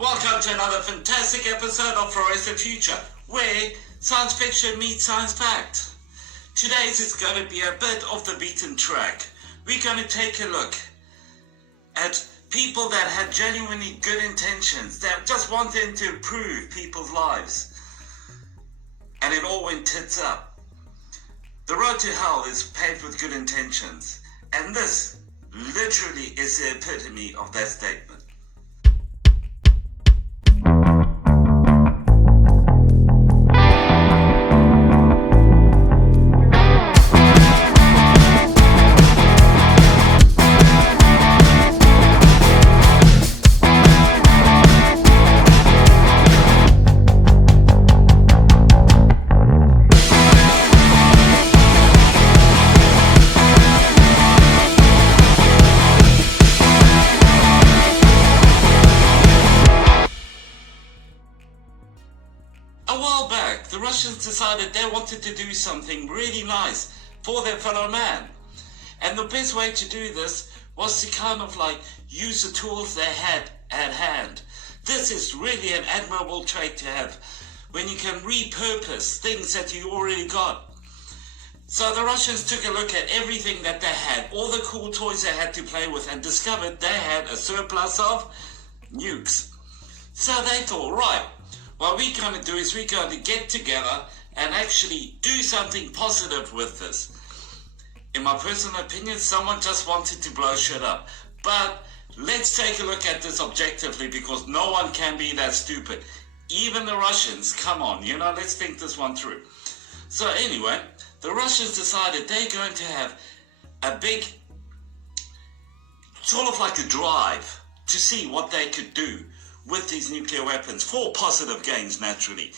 Welcome to another fantastic episode of Fluorescent Future, where science fiction meets science fact. Today's is going to be a bit off the beaten track. We're going to take a look at people that had genuinely good intentions, that just wanted to improve people's lives. And it all went tits up. The road to hell is paved with good intentions. And this literally is the epitome of that statement. A while back, the Russians decided they wanted to do something really nice for their fellow man. And the best way to do this was to kind of use the tools they had at hand. This is really an admirable trait to have when you can repurpose things that you already got. So the Russians took a look at everything that they had, all the cool toys they had to play with, and discovered they had a surplus of nukes. So they thought, right, what we're going to do is we're going to get together and actually do something positive with this. In my personal opinion, someone just wanted to blow shit up. But let's take a look at this objectively, because no one can be that stupid. Even the Russians, come on, let's think this one through. So anyway, the Russians decided they're going to have a big, sort of like a drive to see what they could do with these nuclear weapons for positive gains, naturally.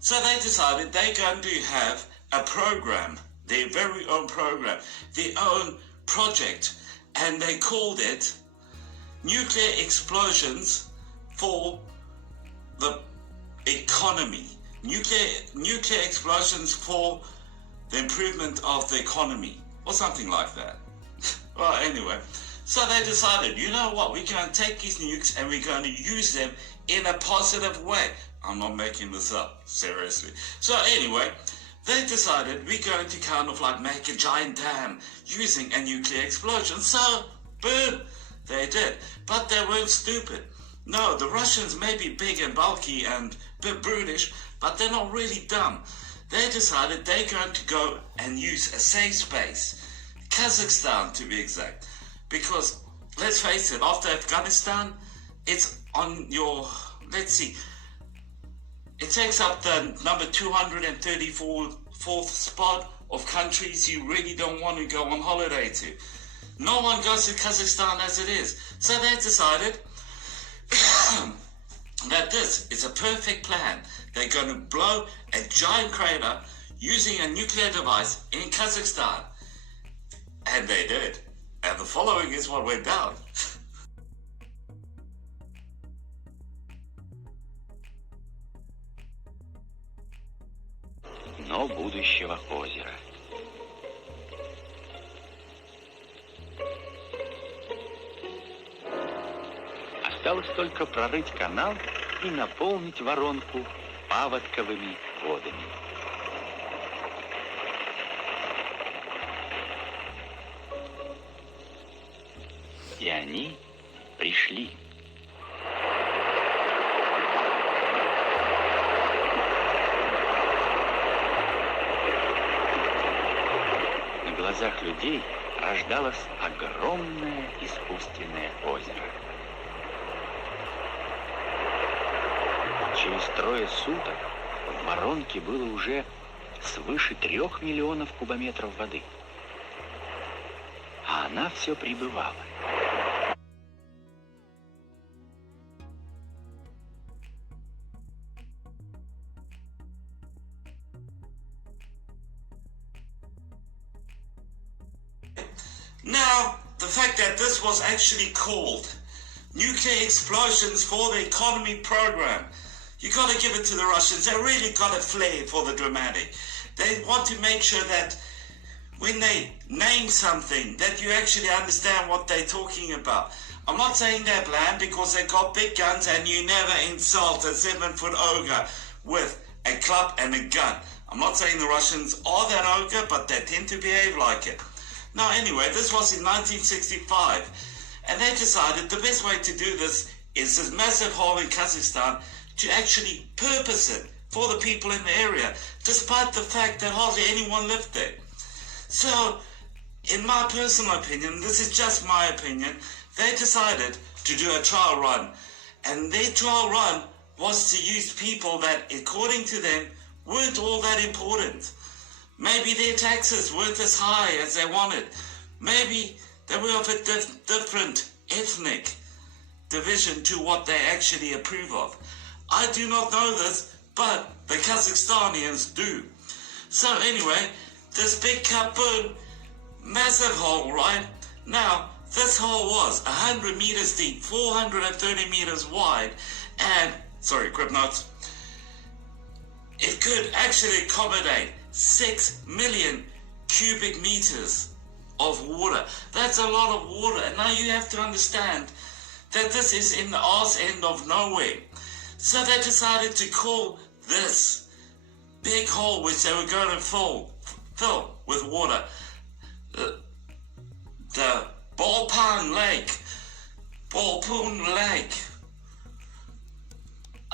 So they decided they're going to have a program, their very own program, their own project, and they called it Nuclear Explosions for the Economy. Nuclear Explosions for the Improvement of the Economy, or something like that. Well, anyway, so they decided, you know what, we're going to take these nukes and we're going to use them in a positive way. I'm not making this up, seriously. So anyway, they decided we're going to kind of make a giant dam using a nuclear explosion. So, boom, they did. But they weren't stupid. No, the Russians may be big and bulky and a bit brutish, but they're not really dumb. They decided they're going to go and use a safe space, Kazakhstan to be exact. Because, let's face it, after Afghanistan, it's on your, let's see, it takes up the number 234th spot of countries you really don't want to go on holiday to. No one goes to Kazakhstan as it is. So they decided that this is a perfect plan. They're going to blow a giant crater using a nuclear device in Kazakhstan. And they did. And the following is what went down. Дно будущего озера. Осталось только прорыть канал и наполнить воронку паводковыми водами. И они пришли. На глазах людей рождалось огромное искусственное озеро. Через 3 суток в воронке было уже свыше 3 миллионов кубометров воды. А она все прибывала. Now, the fact that this was actually called Nuclear Explosions for the Economy Program, you got to give it to the Russians. They really got a flair for the dramatic. They want to make sure that when they name something, that you actually understand what they're talking about. I'm not saying they're bland because they got big guns and you never insult a 7-foot ogre with a club and a gun. I'm not saying the Russians are that ogre, but they tend to behave like it. Now anyway, this was in 1965, and they decided the best way to do this is this massive hole in Kazakhstan to actually purpose it for the people in the area, despite the fact that hardly anyone lived there. So, in my personal opinion, this is just my opinion, they decided to do a trial run, and their trial run was to use people that, according to them, weren't all that important. Maybe their taxes weren't as high as they wanted. Maybe they were of a different ethnic division to what they actually approve of. I do not know this, but the Kazakhstanians do. So anyway, this big kaboom, massive hole, right? Now, this hole was 100 meters deep, 430 meters wide, and, sorry, crib notes, it could actually accommodate 6 million cubic meters of water. That's a lot of water. And now you have to understand that this is in the arse end of nowhere. So they decided to call this big hole, which they were going to fill with water, the Balpan Lake.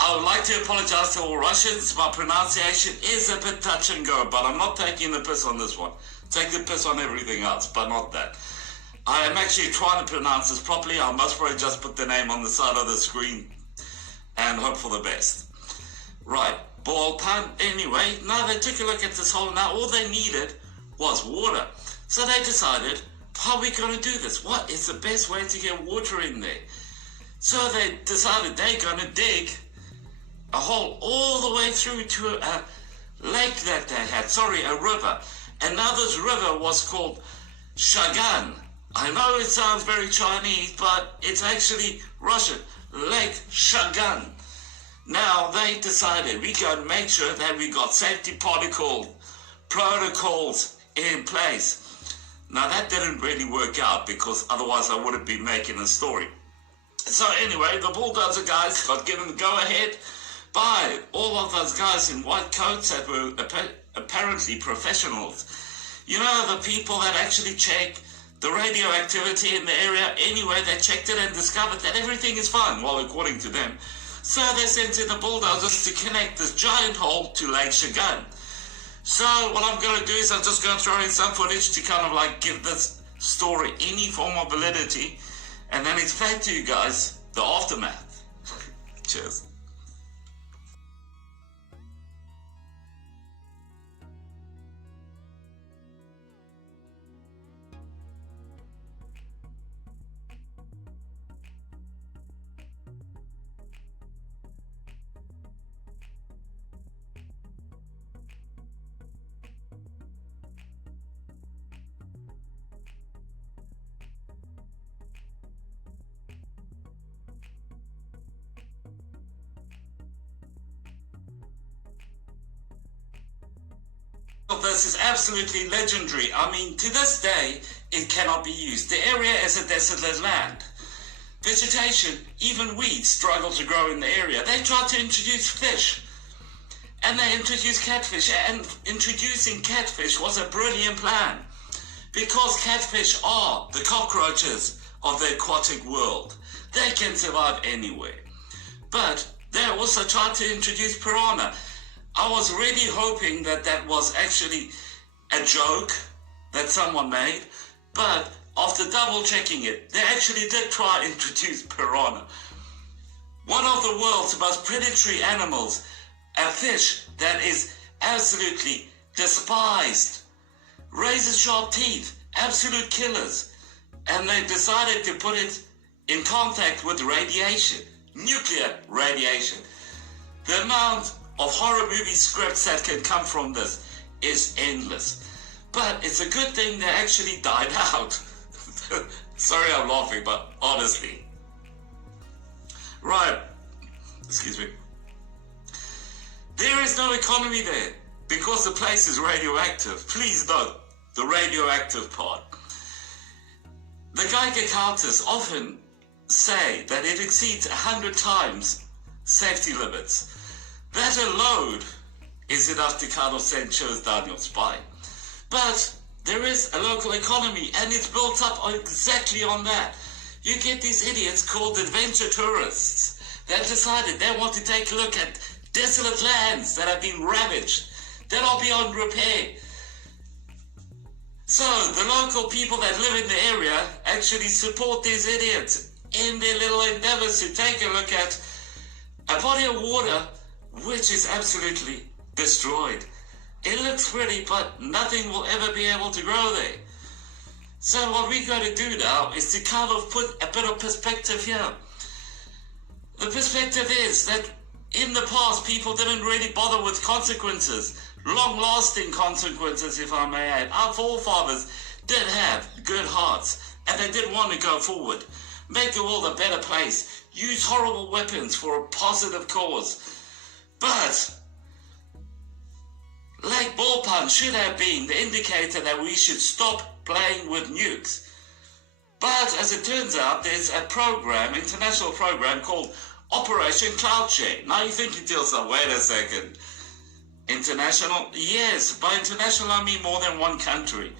I would like to apologize to all Russians. My pronunciation is a bit touch and go, but I'm not taking the piss on this one. Take the piss on everything else, but not that. I am actually trying to pronounce this properly. I must probably just put the name on the side of the screen and hope for the best. Right, Balpan. Anyway, now they took a look at this hole. Now all they needed was water. So they decided, how are we going to do this? What is the best way to get water in there? So they decided they're going to dig a hole all the way through to a lake that they had, a river. And now this river was called Chagan. I know it sounds very Chinese, but it's actually Russian. Lake Chagan. Now they decided we got to make sure that we got safety protocols in place. Now that didn't really work out because otherwise I would have been making a story. So anyway, the bulldozer guys got given the go-ahead by all of those guys in white coats that were apparently professionals. You know, the people that actually check the radioactivity in the area. Anyway, they checked it and discovered that everything is fine, well, according to them. So they sent in the bulldozers to connect this giant hole to Lake Chagan. So what I'm going to do is I'm just going to throw in some footage to kind of like give this story any form of validity, and then explain to you guys the aftermath. Cheers. This is absolutely legendary. I mean, to this day, it cannot be used. The area is a desolate land. Vegetation, even weeds, struggle to grow in the area. They tried to introduce fish, and they introduced catfish, and introducing catfish was a brilliant plan, because catfish are the cockroaches of the aquatic world. They can survive anywhere. But they also tried to introduce piranha. I was really hoping that that was actually a joke that someone made, but after double checking it, they actually did try to introduce piranha. One of the world's most predatory animals, a fish that is absolutely despised, razor-sharp teeth, absolute killers, and they decided to put it in contact with radiation, nuclear radiation. The amount of horror movie scripts that can come from this is endless. But it's a good thing they actually died out. Sorry I'm laughing, but honestly. Right, excuse me. There is no economy there because the place is radioactive. Please note the radioactive part. The Geiger counters often say that it exceeds 100 times safety limits. That alone is enough to kind of send chills down your spine. But there is a local economy, and it's built up exactly on that. You get these idiots called adventure tourists that decided they want to take a look at desolate lands that have been ravaged, that are beyond repair. So the local people that live in the area actually support these idiots in their little endeavors to take a look at a body of water which is absolutely destroyed. It looks pretty, but nothing will ever be able to grow there. So what we got to do now is to kind of put a bit of perspective here. The perspective is that in the past, people didn't really bother with consequences, long-lasting consequences, if I may add. Our forefathers did have good hearts, and they did want to go forward, make the world a better place, use horrible weapons for a positive cause. But Lake Balpan should have been the indicator that we should stop playing with nukes. But as it turns out, there's a program, international program called Operation Cloud Share. Now you're thinking to yourself, wait a second. International? Yes, by international I mean more than one country.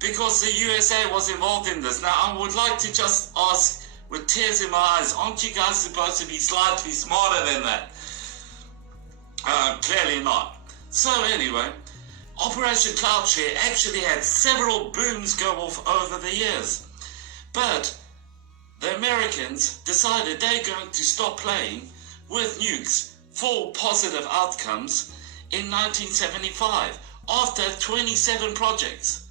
Because the USA was involved in this. Now I would like to just ask with tears in my eyes, aren't you guys supposed to be slightly smarter than that? Clearly not. So anyway, Operation Cloud Share actually had several booms go off over the years. But the Americans decided they're going to stop playing with nukes for positive outcomes in 1975 after 27 projects.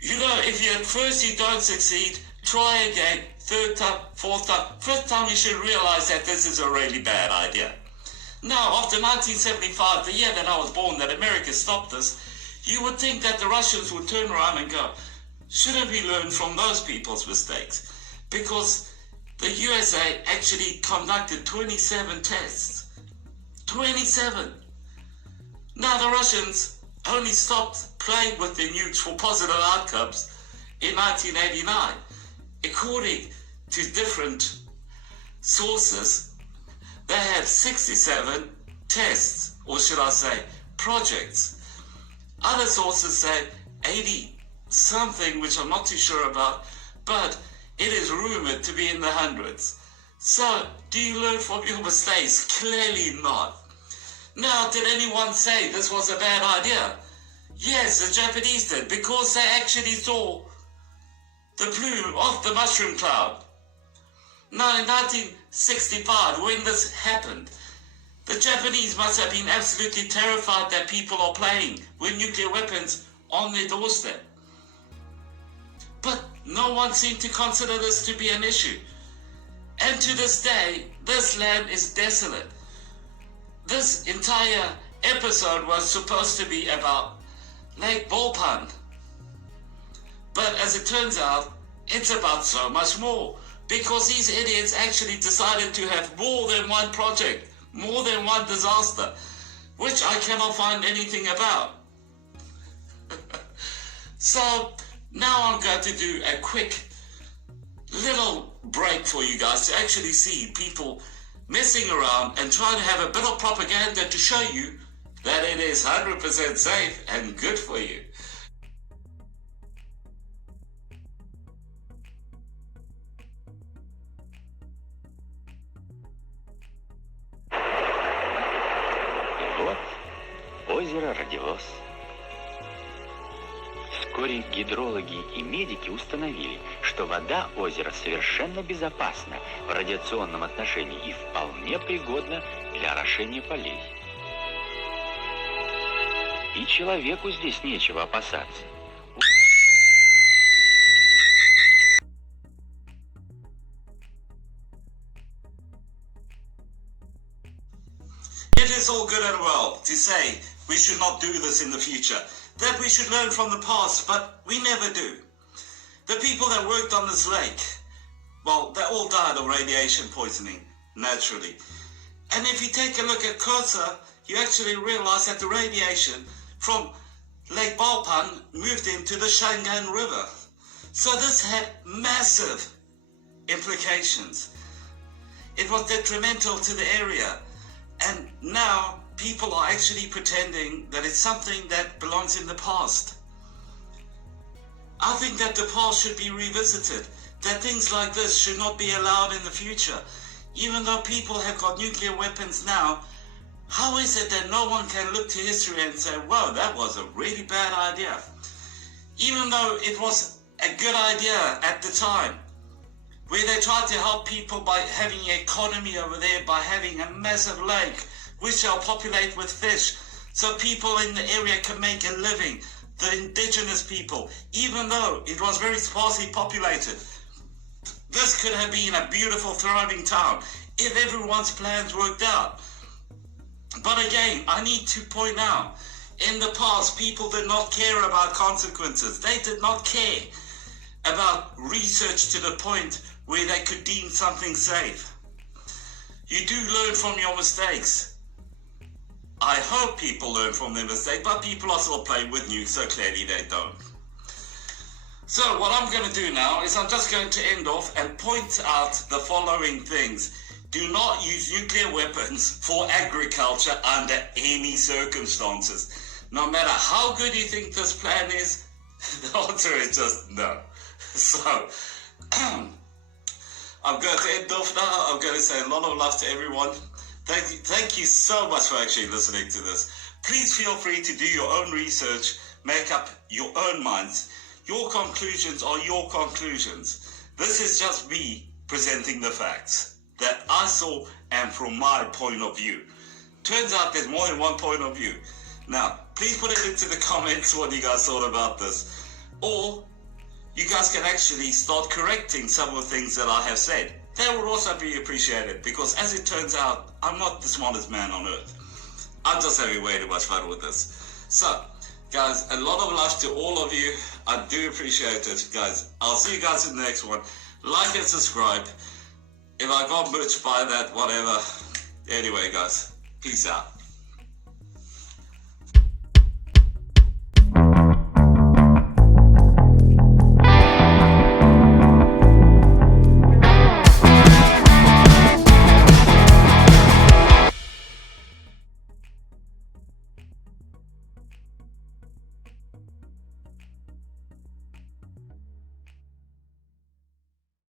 You know, if you at first you don't succeed, try again, third time, fourth time, fifth time you should realize that this is a really bad idea. Now, after 1975, the year that I was born, that America stopped this, you would think that the Russians would turn around and go, shouldn't we learn from those people's mistakes? Because the USA actually conducted 27 tests. 27! Now the Russians only stopped playing with their nukes for positive outcomes in 1989. According to different sources, they had 67 tests, or should I say, projects. Other sources say 80 something, which I'm not too sure about, but it is rumored to be in the hundreds. So, do you learn from your mistakes? Clearly not. Now, did anyone say this was a bad idea? Yes, the Japanese did, because they actually saw the plume of the mushroom cloud. Now, in 1965, when this happened, the Japanese must have been absolutely terrified that people are playing with nuclear weapons on their doorstep. But no one seemed to consider this to be an issue. And to this day, this land is desolate. This entire episode was supposed to be about Lake Balpan. But as it turns out, it's about so much more. Because these idiots actually decided to have more than one project, more than one disaster, which I cannot find anything about. So, now I'm going to do a quick little break for you guys to actually see people messing around and trying to have a bit of propaganda to show you that it is 100% safe and good for you. И вот озеро родилось. Вскоре гидрологи и медики установили, что вода озера совершенно безопасна в радиационном отношении и вполне пригодна для орошения полей. И человеку здесь нечего опасаться. It is all good and well to say we should not do this in the future, that we should learn from the past, but we never do. The people that worked on this lake, well, they all died of radiation poisoning, naturally. And if you take a look at closer, you actually realize that the radiation from Lake Balpan moved into the Chagan River. So this had massive implications. It was detrimental to the area. And now people are actually pretending that it's something that belongs in the past. I think that the past should be revisited, that things like this should not be allowed in the future. Even though people have got nuclear weapons now, how is it that no one can look to history and say, whoa, that was a really bad idea? Even though it was a good idea at the time, where they tried to help people by having an economy over there, by having a massive lake, which they'll populate with fish, so people in the area can make a living, the indigenous people, even though it was very sparsely populated. This could have been a beautiful, thriving town if everyone's plans worked out. But again, I need to point out, in the past, people did not care about consequences. They did not care about research to the point where they could deem something safe. You do learn from your mistakes. I hope people learn from their mistakes, but people are still playing with nukes, so clearly they don't. So what I'm going to do now is I'm just going to end off and point out the following things. Do not use nuclear weapons for agriculture under any circumstances. No matter how good you think this plan is, the answer is just no. So, I'm going to end off now. I'm going to say a lot of love to everyone. Thank you so much for actually listening to this. Please feel free to do your own research, make up your own minds. Your conclusions are your conclusions. This is just me presenting the facts that I saw and from my point of view. Turns out there's more than one point of view. Now, please put it into the comments what you guys thought about this. Or you guys can actually start correcting some of the things that I have said. That would also be appreciated, because as it turns out, I'm not the smartest man on earth. I'm just having way too much fun with this. So, guys, a lot of love to all of you. I do appreciate it, guys. I'll see you guys in the next one. Like and subscribe. If I got merch, buy that, whatever. Anyway, guys, peace out.